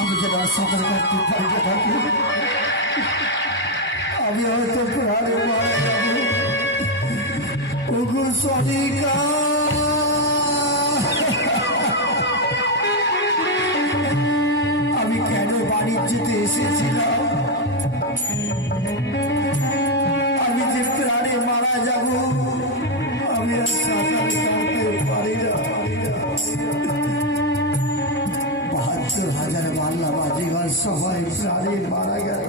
আমি যেন সাঁতার কাটতে পারবো থাকি, আমি হয়তো প্রাণে মারা যাবো। ওগো সনিকা, আমি কেন বাণিজ্যতে এসেছিলাম? আমি যে প্রাণে মারা যাব, আমি আর সাঁতার কাটতে পারি না। ৭২,০০০ বাংলা বাজিঘর সবাই প্রাণে মারা গেল।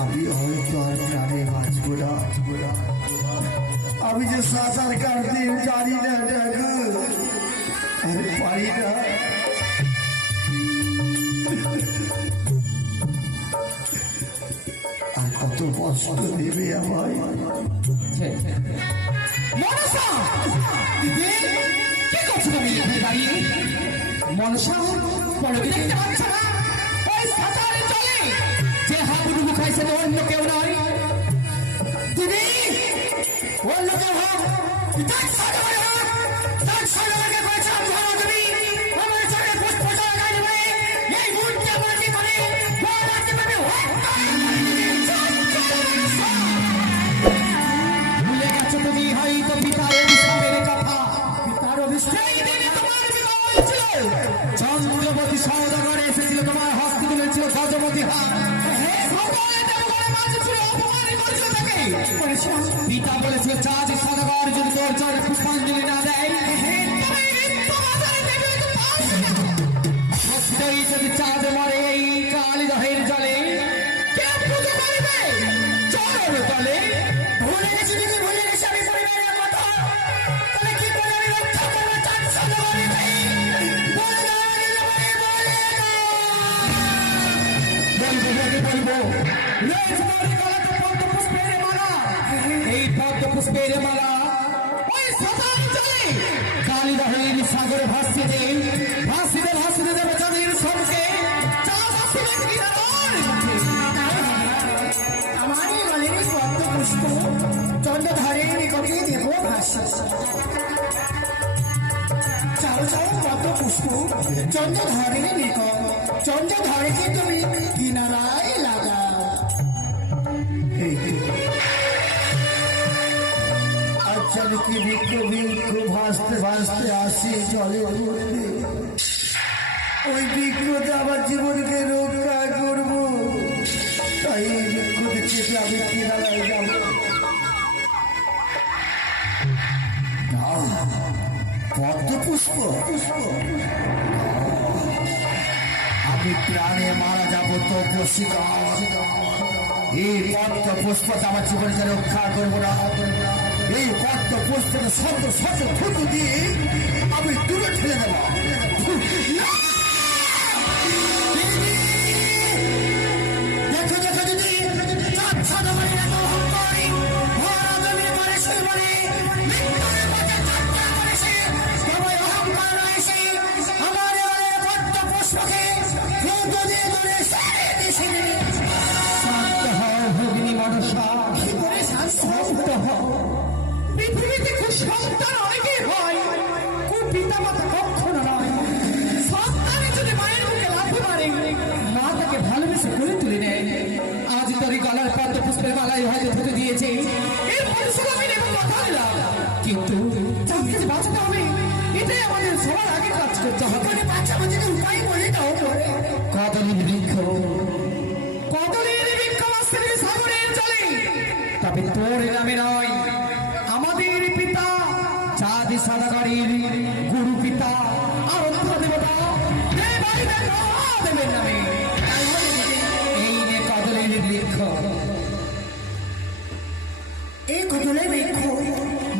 আমি হয়তো আর প্রাণে বাঁচব না। আমি যে সাঁতার কাটতে জানি না, আর পারি না। আর কত কষ্ট দেবে আমায়। মনসা যে হাতটুকু খাইছে অন্য কেউ নয় দিদি, অন্য কেউ হোক ভুলে গেছো তুমি হয়তো পিতার অভিশাপের কথা। পিতার অভিশাপ চন্দ্রবতী সওদাগর এসেছিল, তোমার হস্ত তুলেছিল গজবতী হাত। পিতা বলেছিল চাঁদ সওদাগর যদি তোর চরে পুষ্পাঞ্জলি না দেয়, সত্যই যদি চাঁদ মরে এই কালিদহের জলে, কে পুজো করবে চরের তলে? ভুলে গেছি দিদি, ভুলে গেছি আমি পরিবারের কথা। তাহলে কি করে আমি রক্ষা করবো চাঁদ সওদাগরের? পুষ্পের মালা ওই সাঁতার জলে কালিদহের সাগরে ভাসিতে ভাসিতে ভাসিতে দেবে চাঁদের সঙ্গে। আমারই গলের পদ্ম পুষ্প চন্দ্রধরের নিকটে দেব ভাসি। চাও চাও পদ্ম পুষ্প চন্দ্রধরের নিকট, চন্দ্রধরকে তুমি কিনারায় লাগাও। আচ্ছা কি বৃক্ষ বৃক্ষ ভাসতে ভাসতে আসি জলে উঠবে, ওই বৃক্ষতে আমার জীবনকে রক্ষা করব। তাই ওই বৃক্ষতে চেপে আমি কিনারায় যাব। পদ্ম পুষ্প, আমি প্রাণে মারা যাব তো বসিকা। এই পদ্ম পুষ্পতে আমার জীবনকে রক্ষা করবো না। এই পদ্ম পুষ্পকে শত শত ফুটো দিয়ে আমি দূরে ঠেলে দেবো। দেখো দেখো দিদি, চাঁদ সওদাগরের এত অহংকারী, ভরা জমির করে সে বলে মৃত্যুর পথে যাত্রা করেছে। তবে অহংকার রয়েছে আমার এই পদ্ম পুষ্পকে ফুটো দিয়ে দূরে সরিয়ে দিয়েছে। শান্ত হও ভগিনী মনসা, কি করে শান্ত হও। পৃথিবীতে কুসন্তান অনেকেই হয়, কুপিতা মাতা কখনো নয়। সন্তানে যদি মায়ের মুখে লাথি মারে, মা তাকে ভালোবেসে করে তুলে নেয়। আজ তোর গলার পদ্ম পুষ্পের মালাই হয়তো ধুতে দিয়েছে, এর পরিশ্রম আমি নেব কথা দিলাম। কিন্তু চাঁদকে যে বাঁচাতে হবে, এটাই আমাদের সবার আগে কাজ করতে হবে। বাচ্চা আমাদের উপায় বলে দাও। কদলীর বৃক্ষ, কদলীর বৃক্ষ আসতে সাগরের জলে, তবে তোর নামে নয়, আমাদের পিতা চাঁদ সওদাগরের গুরু পিতা আরাধ্য দেবতা দেবের নামে এই নে কদলের বৃক্ষ। এই কদলের বৃক্ষ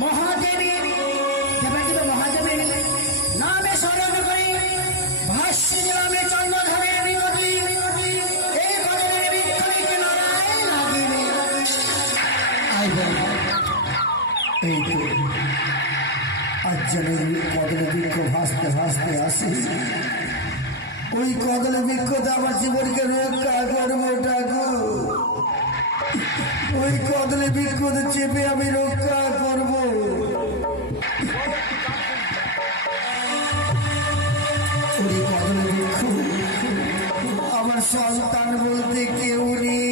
মহাদেবী দেবাদেব মহাদেবের নামে স্মরণ করে ভাষ্যে নামে চন্দ্রধরের বিগতি এই কদলের বৃক্ষ নারায় লাগিবে। এই আজ যেন কদলের বৃক্ষ ভাসতে ভাসতে আসি, ওই কদলের বৃক্ষতে আমার জীবনকে রক্ষা করবো। ওই কদলে বিক্ষত চেপে আমি রক্ষা করব। ওই কদলে বৃক্ষ আমার সন্তান বলতে কেউ নেই।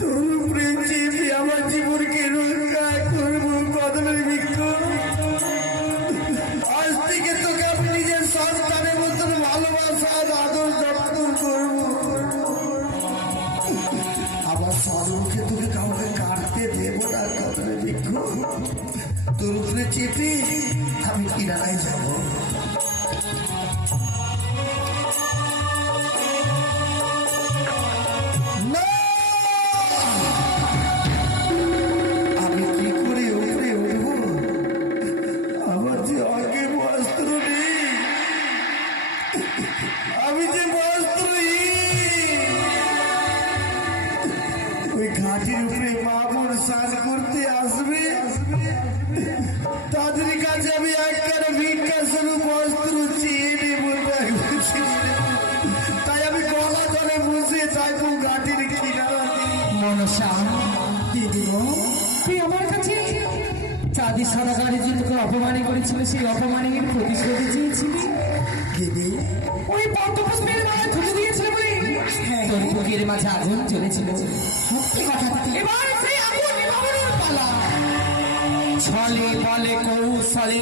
তোর উপরে চেপে আমার জীবনকে রক্ষা করবো কদলের বৃক্ষ। আজ থেকে তোকে আমি নিজের সন্তানের মতন ভালোবাসা আদর যত্ন করবো। আমার স্বরূপকে তোকে কাউকে কাটতে দেবো না কদলের বৃক্ষ। তোর উপরে চেপে আমি কিনারায় যাবো। আমি কি করে উপরে উঠবো? আমার যে আগে বস্ত্র নেই, আমি যে বস্ত্রহীন। ওই ঘাটের উপরে মা বোন স্নান করতে আসবে, তাদের কাছে আমি একখানা ভিক্ষা স্বরূপ বস্ত্র চেয়ে নেব। তাই আমি গলা জলে বসে থাকবো ঘাটের কিনারা। মনসা, দিদি তুই আমার কাছে চাঁদি সাদাগাড়ি যে তোকে অপমানি করেছিল, সেই অপমানের প্রতিশোধ চেয়েছিলি। দিদি ওই পদ্মপুষ্পের মালা তুলে দিয়েছিল বলে তোর বুকের মাঝে আগুন জ্বলেছিল। সত্যি কথা দিদি। এবার সেই আগুন নিভানোর পালা। ছলে বলে কৌশলে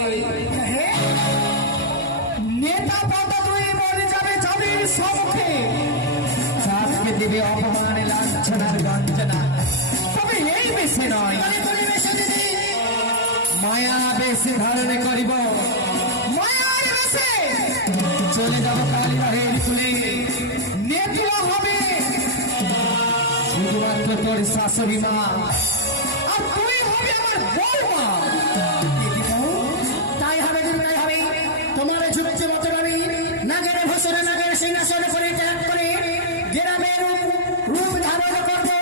নেতা পদা তুই বলে যাবে চাঁদের সম্মুখে, চাঁদকে দেবে অপমানে লাঞ্ছনার গঞ্জনা। তবে এই বেশে নয়, মায়া বেশে ধারণে করিব, মায়ার বেশে চলে যাব কালীবাহের কুলে। নেতুয়া হবে শুধুমাত্র তোর শাশুড়ি মা, আর তুই হবে আমার বৌমা। তাই হবে দিদি, তাই হবে। তোমার যুক্তি মতো আমি নাগের ভূষণে নাগের সিংহাসন করে ত্যাগ করে গ্রামের রূপ ধারণ করবো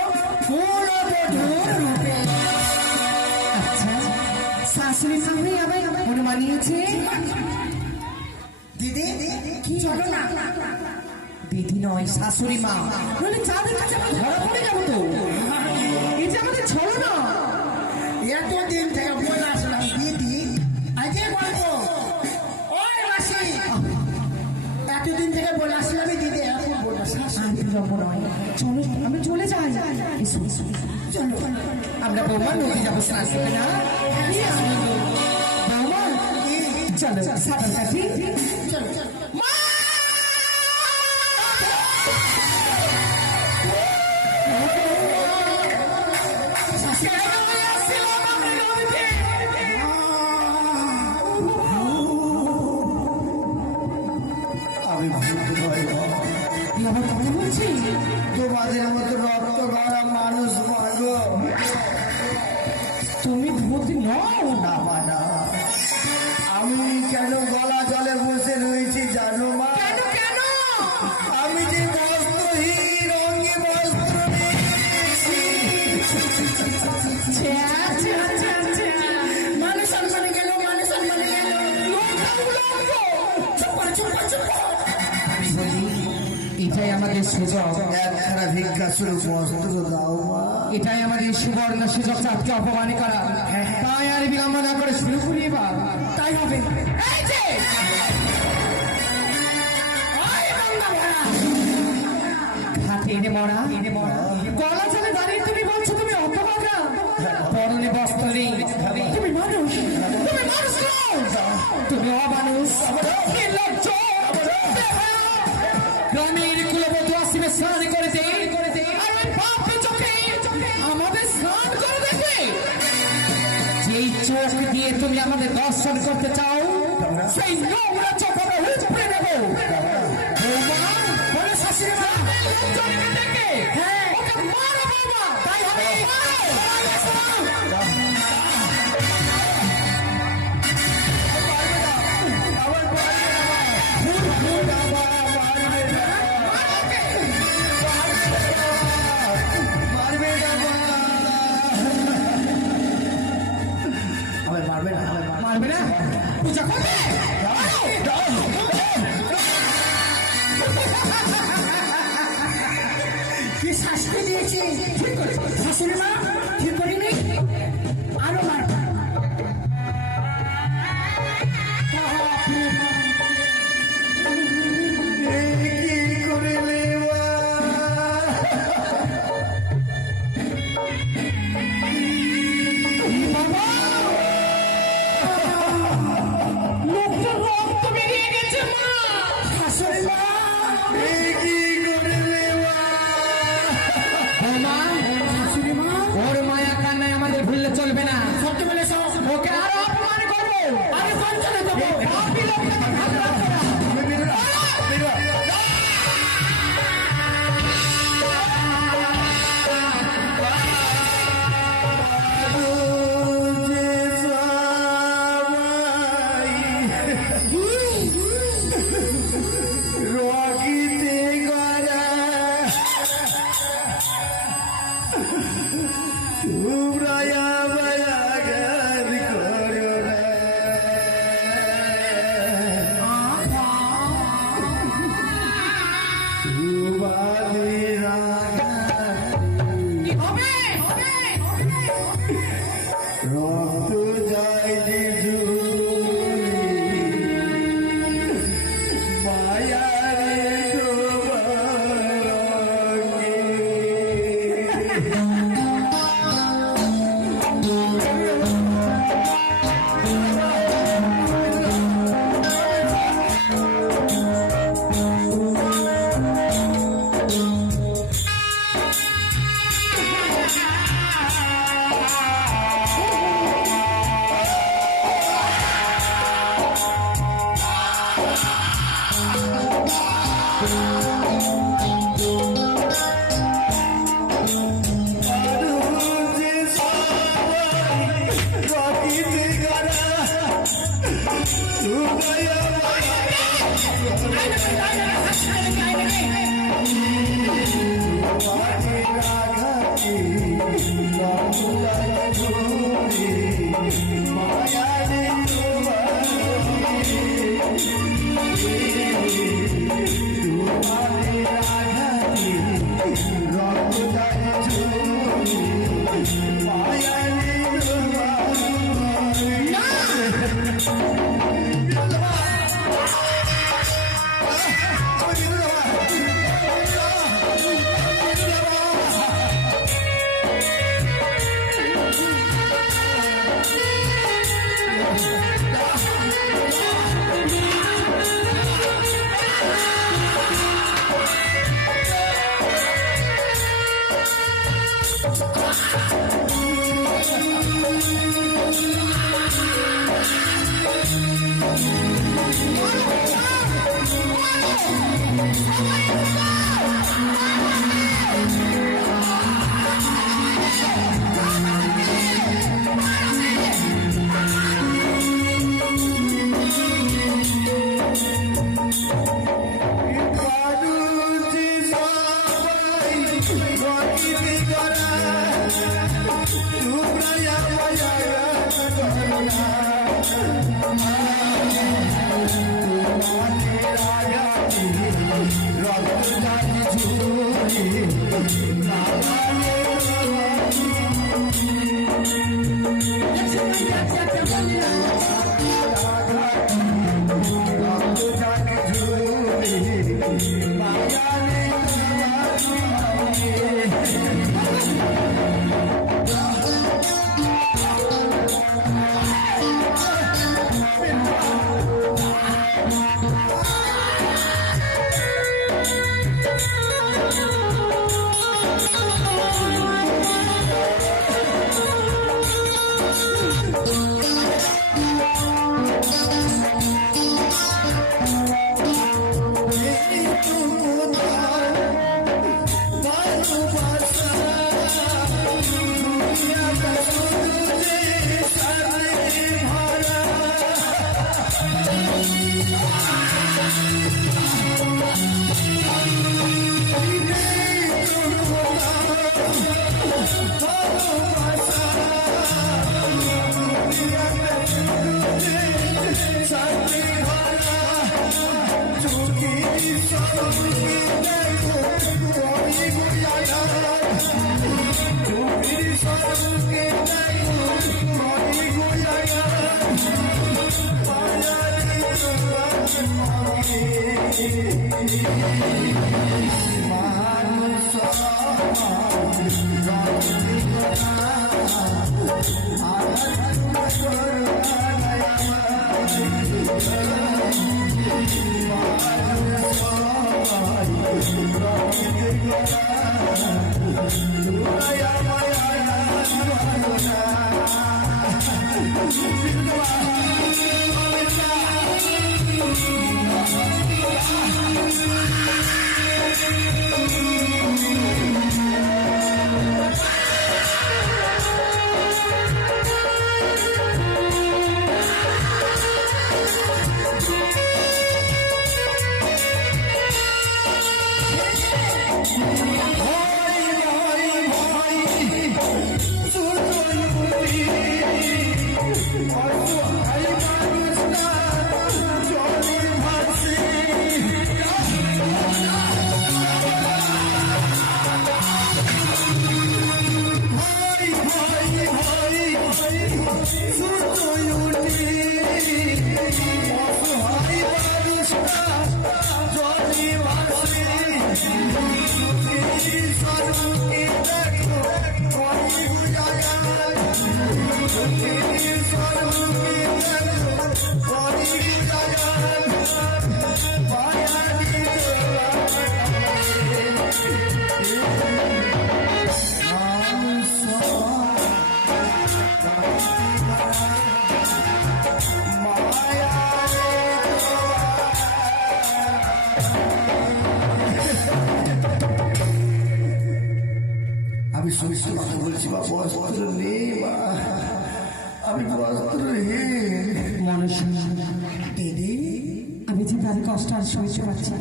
কুলবধূর রূপে। আচ্ছা, শাশুড়ি সামনে আমায় অনুমানিয়েছে। দিদি চলো না। দিদি নয়, শাশুড়ি মা, নইলে চাঁদের কাছে আমরা ধরা পড়ে যাবো তো। এই যে আমাদের ছলো না। এতদিন থেকে বলে আসলাম দিদি, আজকে বলবো ওই মাসি। এতদিন থেকে বলে আসলাম দিদি, এখন বলবো শাশুড়ি। আমি যাবো নয়, চলো আমি চলে যাই। এসো এসো, চলো আমরা বৌমা নদী যাবো স্নান করতে না। বৌমা চলো সাঁতার কাটি। চলো চলো। আমি ভুলতে পারি না। তুই আবার কথা বলছিস? তোমাদের মতো রক্ত ভরা মানুষ মাগো। তুমি ধুতি নও না মা না, আমি কেন গলা জলে বসে রয়েছি জানো মা? কেন কেন? আমি যে বস্ত্রহীন, অঙ্গে বস্ত্র নেই। ছ্যা, ছ্যা, ছ্যা, ছ্যা। মানে সম্মানে গেল, মানে সম্মানে গেল। লঙ্কা উলঙ্গ। চুপ কর, চুপ কর, চুপ কর। আমি বলি, এটাই আমাদের সুযোগ, একখানা ভিক্ষা স্বরূপ বস্ত্র দাও মা। এটাই আমাদের সুবর্ণ সুযোগ চাঁদকে অপমান করা। তাই আর বিলম্ব না করে শুরু করি এবার। তাই হবে। এই যে ওই গঙ্গা ভরা। হাতে এনে মরা, গলা চলে দাঁড়িয়ে তুমি বলছো তুমি হতভাগা, পরনে বস্ত্র নেই, তুমি মানুষ, তুমি মানুষ নও, তুমি অমানুষ, নির্লজ্জ, বেহায়া। গ্রামের কুলবধূ আসিবে স্নান করিতে, আর ওই পাপ চোখে আমাদের স্নান করে দেখবে। যেই চোখ দিয়ে তুমি আমাদের দর্শন করতে চাও, সেই নোংরা চোখ আমরা উপড়ে নেব। বৌমা, বলে শাশুড়ি মা, লজ্জাকে দেখে, ওকে মারো বৌমা। তাই হবে, মারবে না, পূজা করবে। কি শাস্তি দিয়েছি? তোমরা আমায় আঘাত করো না। তোমাদের কি হবে? রক্ত যায় যে মায়ারে তোমার বলছি মা, বস্ত্র নেই মা, আমি বস্ত্রহীন। মানুষ দিদি আমি যে তার কষ্ট আর সহ্য পাচ্ছি,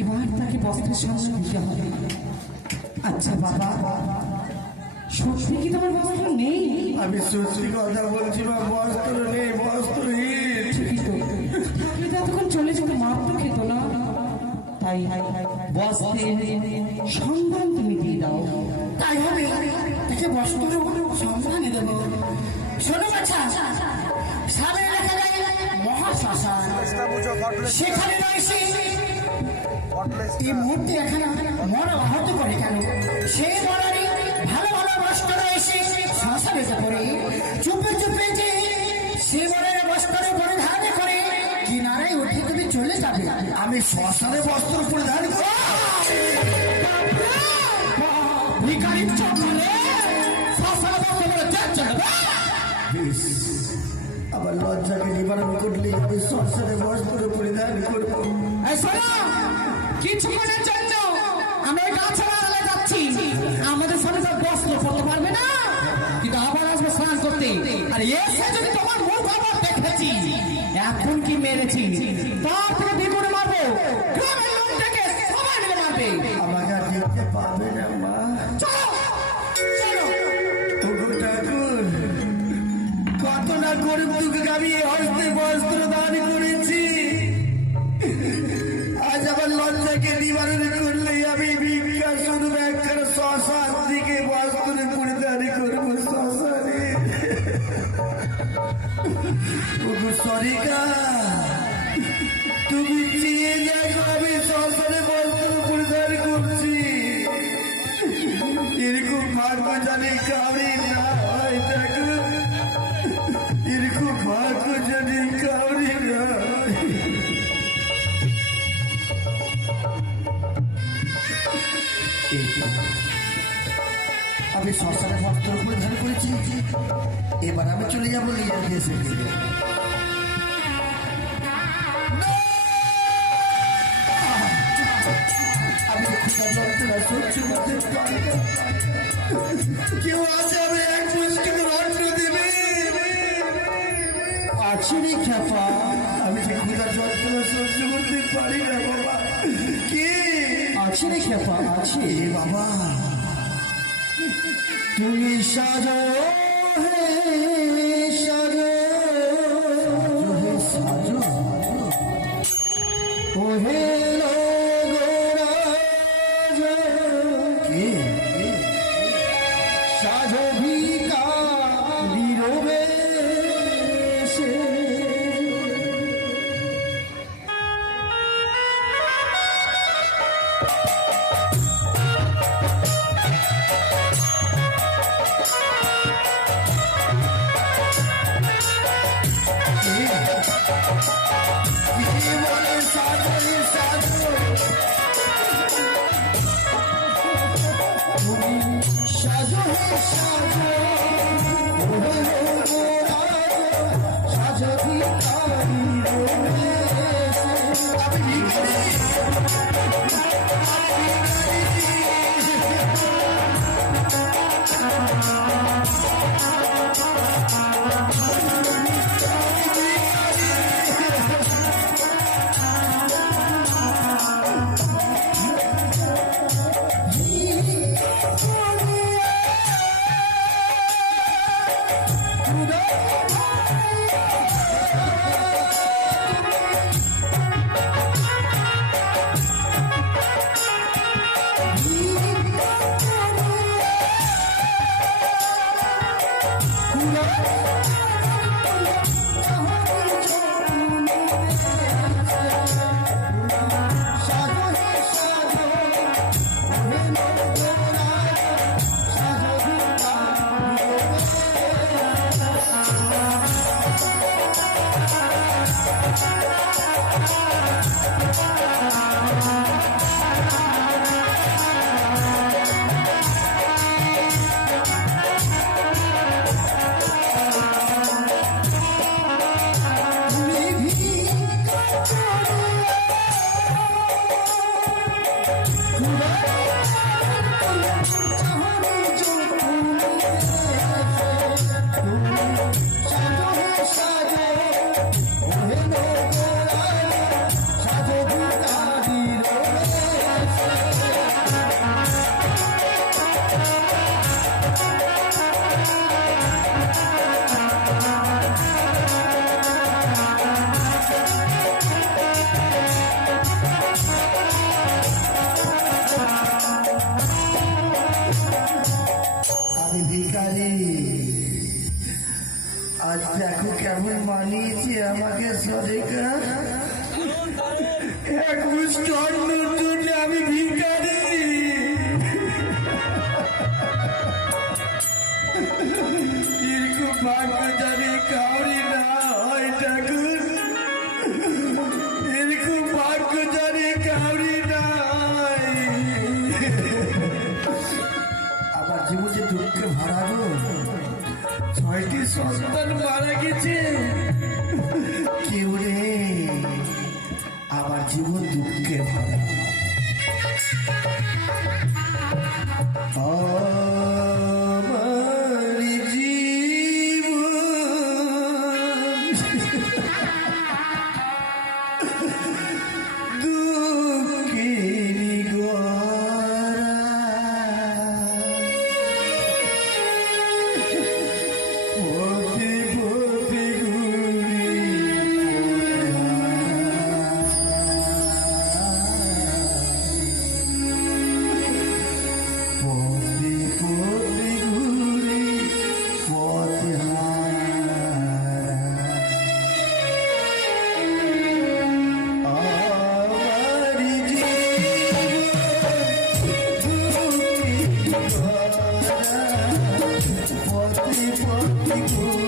এবার তাকে বস্ত্রের সঙ্গে দিতে হবে। আচ্ছা বাবা, সত্যি কি তোমার বস্ত্র নেই? আমি সত্যি কথা বলছি মা, বস্ত্র নেই, বস্ত্রহীন। ঠিকই তো, থাকলে তো এতক্ষণ চলে যেত, মাপ তো খেত না। তাই বস্ত্রের সন্ধান তুমি দিয়ে দাও। তাই হবে, তাকে বস্ত্র সন্ধানে দেব। শোনো বাছা, সামনে লেখা যায় মহাশ্মশান, সেখানে রয়েছে এই মূর্তি এখানে মরা আহত করে কেন? সেই মরারই ভালো ভালো বস্ত্র রয়েছে শ্মশানে পড়ে, চুপে চুপে যে সে মরার বস্ত্র পরিধান করে কিনারায় উঠে তুমি চলে যাবে। আমি শ্মশানে বস্ত্র পরিধান করি? ভিখারির চক্করে শ্মশানে বস্ত্র পরে চেক চলবে। আবার লজ্জাকে নিবারণ করলে আমি শ্মশানে বস্ত্র পরিধান করবো। এই শোনো, কিছুক্ষণের জন্য আমরা ওই গাছড়া আলে যাচ্ছি, আমাদের সাথে তার বস্ত্র পরতে পারবে না, কিন্তু আবার আসবে স্নান করতে। আর এসে যদি তোমার মুখ আবার দেখেছি, এখন কি মেরেছি তার থেকে দ্বিগুণে মারবো। গ্রামের লোক থেকে সবাই মিলে মারবে। আমাকে আর দেখতে পাবে না মা। চলো চলো। ওগো ঠাকুর, কত না গরিব দুঃখকে আমি এই হস্তে বস্ত্র দান করেছি, আজ আবার লজ্জাকে নিবারণ করলে আমি ভিক্ষা শুধু একখান শ্মশান দিকে বস্ত্র পরিধান করবো। শ্মশানে ওগো সরিকা, তুমি চেয়ে দেখো আমি শ্মশানে বস্ত্র পরিধান করছি। এরকম ভাগ্য জানি কাউরি না হয় ঠাকুর, এরকম ভাগ্য জানি কাউরি না হয়। আমি শ্মশানে বস্ত্র পরিধান করেছি, এবার আমি চলে যাবো লিয়ার দেশে। আমি যন্ত্রণা সহ্য করতে পারি না। কেউ আছে আমি এক মুষ্টি অন্ন দেবে? আছে রে খ্যাপা, আমি যে ক্ষুধার যন্ত্রণা সহ্য করতে পারি না বাবা। কে আছে রে খ্যাপা? আছে বাবা। তুমি সাজো হে সাজো, সাজো ও হে সাজো ভিখারি রবে সে। আমি ভিখারি। আজ দেখো কেমন মানিয়েছে আমাকে সরেকা, এক মুষ্টি অন্নের জন্য আমি ভিখারি। এরকম ভাগ্য জানি কাউরি না হয় ঠাকুর, এরকম ভাগ্য জানি কাউরি না হয়। আমার জীবনে দুঃখে ভরা গো, 6টি সন্তান মারা গেছে। কেউ নেই, আমার জীবন দুঃখে ভরা। আমার জীবন দুঃখেরই গোয়ারা। পথে পথে ঘুরি পথে পথে ঘুরি পথে হারা। আমার জীবন দুঃখেরই গোয়ারা। পথে পথে ঘুরি